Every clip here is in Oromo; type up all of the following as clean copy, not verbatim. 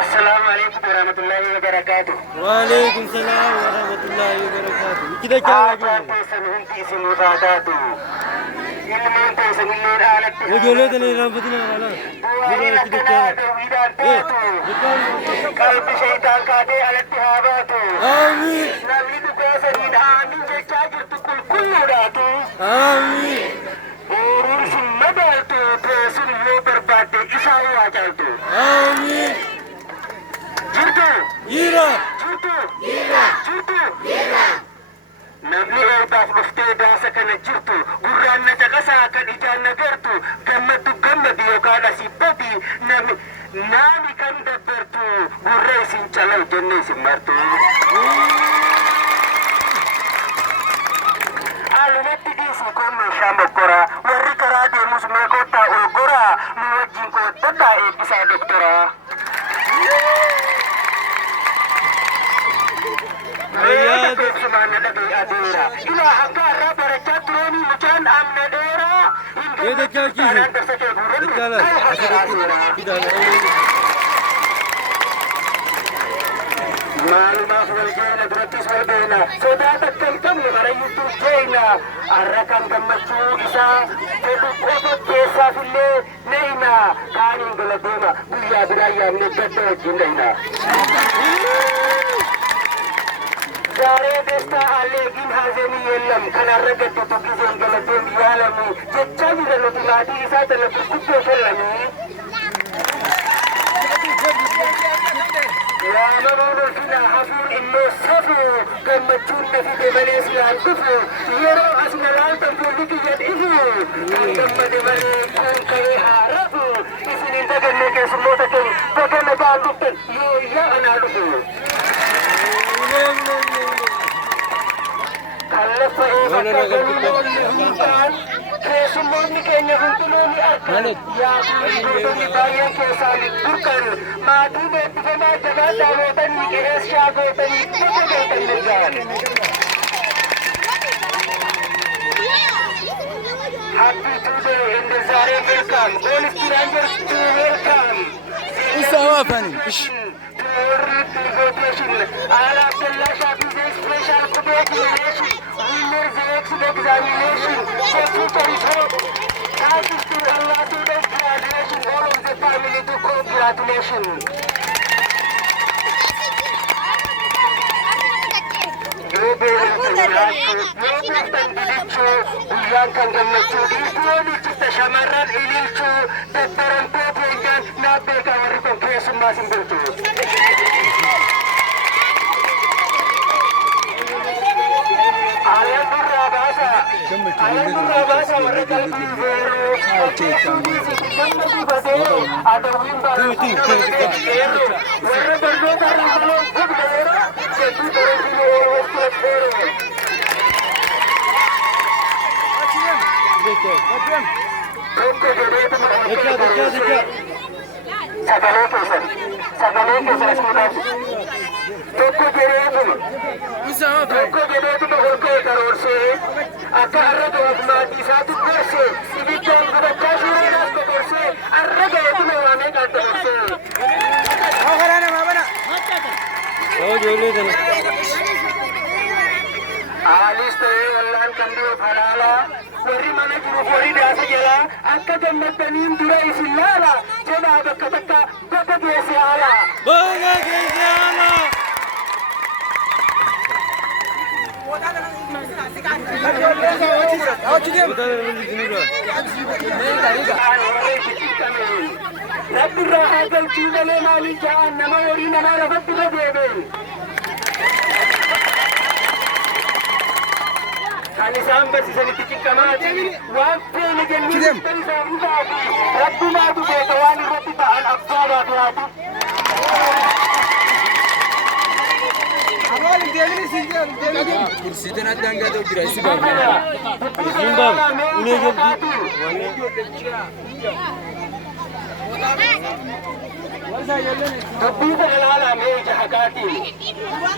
السلام عليكم ورحمة الله وبركاته. وعليكم السلام ورحمة الله وبركاته. كده كده سنهم تيسن وفاتاتو. إلمين تيسن اللين آلت. وجولة اللي رابطنا ولا. وإن كنا تويدان تاتو. قلب شيطان كاتي على اتهاباتو. آمين. نبيد كاسرين آمين جاكر تقول كل راتو. آمين. ورور سمداتو تيسن موتر باتي إساو واجالتو. آمين. جرتو. يرا. جرتو. يرا. جرتو. يرا. namni eebaaf dhuftee daasa kana jirtu gurraan na caqasaa kan ijaan na gartu gammaddu gammadi yookaan asii badi nami kan dabbartu gurra isin calal jenne isin martu. Alumatti dhiisii kun meeshaa mokkoraa warri karaa deemus meeqottaa ol goraa nu wajjin koottadhaa eebbisaa doktoraa. Semana dagi adira. Ila angkar beracat turuni mujan amna dera. Ini क्या चीज़ है? निकाला मालूमात वलजेना gratis वलजेना soda takkan kam negara itu jena arrakan gammachu isa pedu koto kesa fille neina kani galadema buya biraya ne gadda jindaina Jare desta alegin hazeni yelam kana ragatu to gizon galatem yalami jechaji galo tuladi isa tala kutto sallami ya mamudu fina hafun inno safu gammachun nafi de malis lan kufu yero asnalan tanfuliki yadifu gammade mari kun kay harafu isinin daganne ke sumota ke daganne balukten yo ya analufu Kesumoonni keenya hundinuu argan yaadonni baay'een keessaan burqan maatii beeksifamaa jabaa daawwatanii qe'ees shaagootanii bakka beekan mirgaan. Happy today in the Zare welcome. All strangers to welcome. Usawa fani. Al Abdullah Shafi's special congratulations. Winners examination. The future is hope. Thanks to Allah to the graduation. All of the family to congratulations. Uyangkan gammachuu dhiisuu cita shamarran ililchuu daddaran koofiigaan naabbeekaa warri kun keessummaa sin bulchu. Ayan nurraa baasa warra qalbii zeeroo gammachuu badee adawwiin baasuu warra barnoota riibaloo gubda yeroo jedduu torojii oolwatti dheeroo. Sagalee keessan asmuudhaaf tokko jedheetuma olkee karoorsee akka har'a du'aaf maatii isaatu gorsee ibiddaan gubachaa suureedhaaf qoqorsee har'a ga'eetuma waamee kan dabarsee. Aalis ta'ee wallaan kan dhi'oof halaalaa warri mana jiruuf warri daasa jalaa akka gammaddaniin dura isin laala jedhaa bakka takka bakka geesse haala. Bakka geesse haala. Rabbi irraa haa galchuu malee maaliin ja'an nama horii namaa lafatti gadeebe. Kan isaan barsiisanitti ciqqamaati waan feene jennee isaan hundaati rabbumaatu beeka waan irratti ta'an abbaa baatiraati. Kursiitiin addaan gaatoo jira isi baafna. Kursiin baafna unee jabdi. Dubbii kana ilaalaa mee ija haqaatiin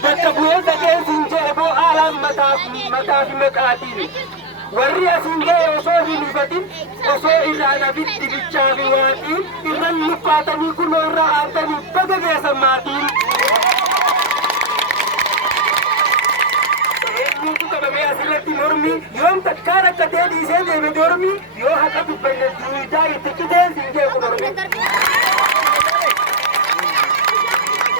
bakka bu'eessa keessin jedhe boo haalaan mataa fi maqaatiin warri asiin ga'e osoo hin hifatin osoo irraan abitti bichaa fi waatiin irran luphaatanii kunoo irra aartanii baga geessan maatiin. Eenyuutu qabamee asirratti mormi yoom takkaa rakkatee dhiisee deeme dormi yoo haqa dubbanne duudaa itti qiteen siin jeequ mormi.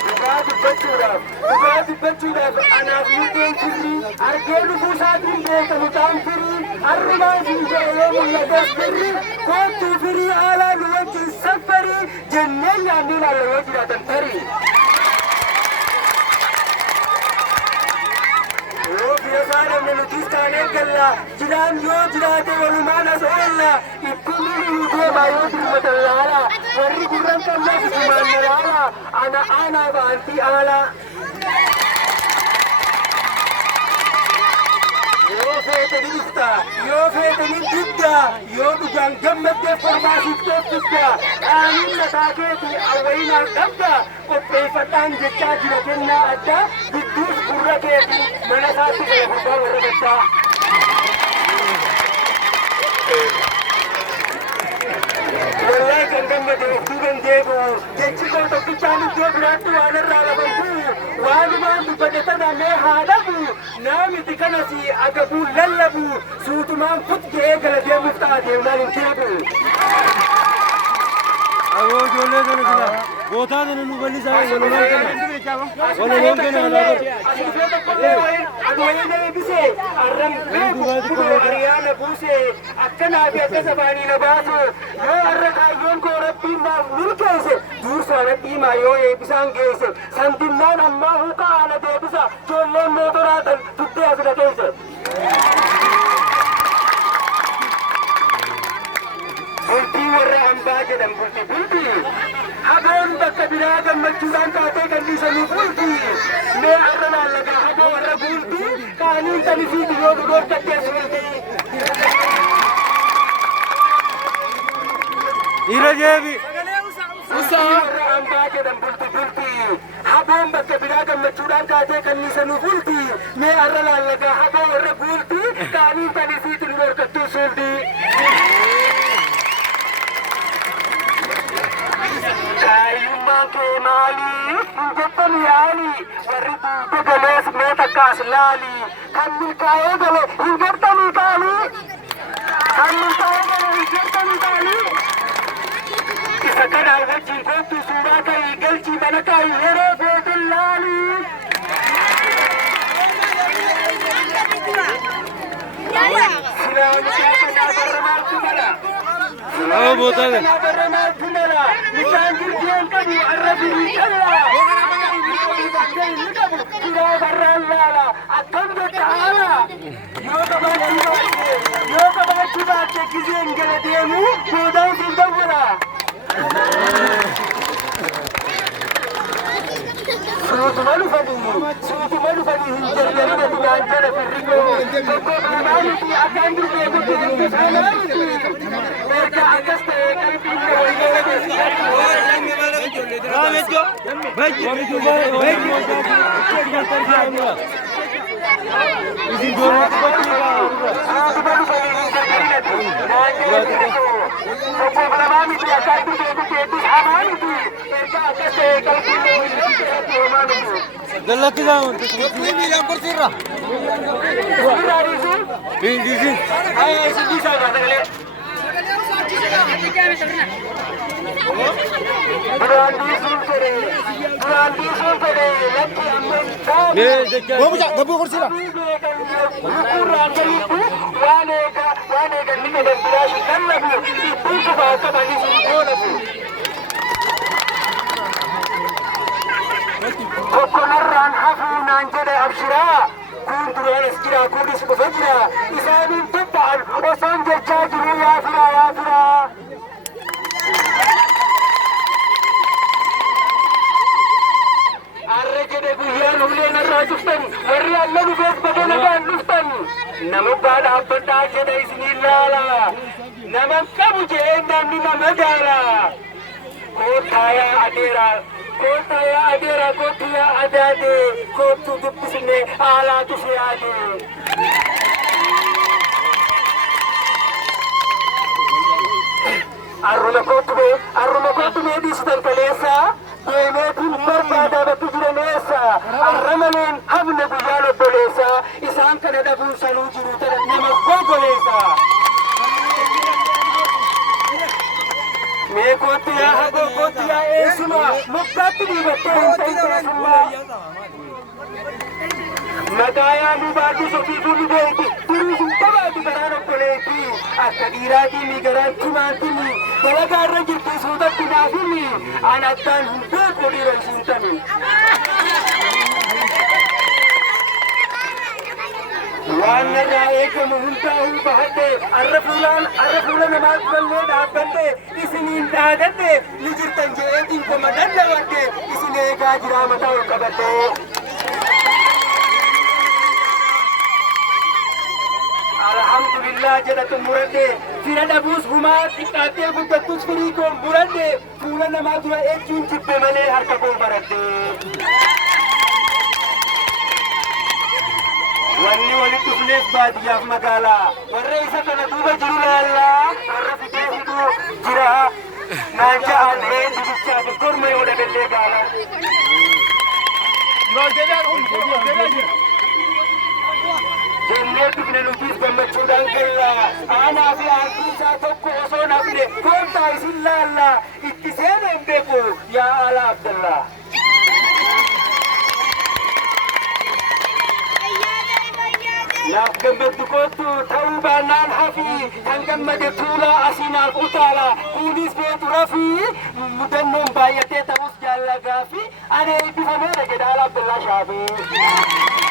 Dhugaa dubbachuudhaaf anaaf muddeen firrii argee dhufuu isaatiin beekamu ta'an firii harrumaan siin jedhe yoo mul'ates firrii koottuu firii haalaa nu wajjin saffarii jenneen yaadnee ilaalla yoo jiraatan tarii. Yoo bira saadamne nutis taanee galla jiraan yoo jiraate walumaan as oolla ittiin nu deemaa yoo dirmatan laala warri gurran qabnas isumaan na laala ana aanaa ba'antii haala. Yoo feete ni dhufta yoo feete ni didda yoo dhugaan gammaddeef farmaasiifteef didda qaaniin mataa keetii awwayinaan dhabda qopheeffadhaan jechaa jira kennaa addaa gidduus gurra keetii mana isaatti gala gubbaa warra gaddaa. Wallahi kan gammade of duuban deebi'u jechi koo tokkichaan iddoo biraatti waan irraa laban bu'u waanumaan dubbate tana mee haa dhabu naamiti kanas agabuun lallabu suutumaan fut ga'ee gala deemuuf ta'a deemaan hin deebi'u. Awoo ijoollee kana sila gootaa sana nu bal'isaa walumaan kana Asifee tokkollee wayii na eebisee arran beeku ariyaana buusee akkanaa fi akka sabaanii na baase yoo arra kaayyoon koo rabbiin naaf milkeesse duursaana dhiimaa yoo eebisaan geesse santinnaan ammaa huuqa haala deebisa ijoolleen mootoraatan tuddee asina keessa. Bultii warra hambaa jedhan bultii haboon bakka biraa gammachuudhaan taatee kalliisanii bultii mee arra laallagaa haboo warra bultii qaaniin talisiiti yoo dhugoortattees bultii. Dhiira jeebi. Warra hambaa jedhan bultii haboon bakka biraa gammachuudhaan taatee kalliisanii bultii mee arra laallagaa haboo warra bultii qaaniin talisiiti dhugoortattees bultii. Kaayummaan kee maali? Injettani yaali warri duute galees mee takkaas laali kan milkaa'ee gale injettanii kaali kan milkaa'ee gale injettanii kaali isa kanaa wajjin kootu suuraa ka'ii galchii mana kaa'ii yeroo gootin laali. Silaamusaa kanaa barra maaltu mala? Awoo bootaa kana. Barra maaltu mala? Bishaan jirbiyan qabu arra birii qalla. Suuraa barraan laala akkam jetta haala. Yoo qabaachuu baatte gizeen gala deemu boodaan siin dawwala. Suutuma dhufanii hin jallalina dinaan jala firrigoo. Tokko barbaaduu akkaan durbee guddisuu saanaati. Erga akkas ta'ee qalbiin Gallatti zaun. Milan kursiirra. Bindisi. Ay, si bisa ka tagale. Gabbu kursiirra. Kokkonarraan hafuunaan jedhe abshiraa kun duraan as jira kunis dhufe jira isaaniin tatta'an osoo jechaa jiru yaafiraa. Arra jedhe guyyaan uleen irraa cuftan warri alla dhufees baga nagaan dhuftan nama dhaabbataa jedhe isiniin laala nama qabu jedhee namni nama daala kootaayaa adeeraa. Kota ya adera koti ya adade kotu dubbisne haalaatu si yaade. arruma kottu mee dhiisitan kaleessa deemeetiin barbaadaa bakki jiraneessa arramaleen habna guyyaan obboleessa isaan kana dhabuun sanuu jiru tana nama gogoleessa. Mee kootti yaa haboo kootti yaa eessuma muktaatti dhiibattee hin ta'in teessummaa. Maqaayaa lubaatu sofiituu ni beeki durii hin qabaatu garaan obboleetti akka dhiiraatiin garaan timaatiin dalagaa irra jirti suutatti naafini an addaan hin beeku dhiira isiin tami. Waan narraa eegamu hundaa'uu bahadhe arra fuula namaa ballee dhaabbadhe isiniin dhaadadhe ni jirtan je'eetiin koma dhallabadhe isin eegaa jiraa mataa ol qabadhe. Alhamdulillah jedhatu muradhe fira dhabuus humaa xiqqaattee guddattus firii koon muradhe fuula namaa dura ejjuun jibbe malee harka koo baradhe. Wanni walitti dhufneef baadiyyaaf magaalaa warra isa kana duuba jiru laallaa warra fidee hidhuu jira naan ja'aan dibichaaf korma yoo dhagallee gaala. Jennee dhufne nutis gammachuudhaan galla aanaa fi aantii isaa tokko osoo nafne koontaa isin laalla itti seeneen beeku yaa ala Abdallaa. Naaf gammaddu kootu ta'uu baannaan hafi kan gammade tuulaa asinaaf utaala kunis beetu rafii mudannoon baay'atee ta'us jaallagaa fi ani eebbifameera jedha ala Abdallaa Shaafii.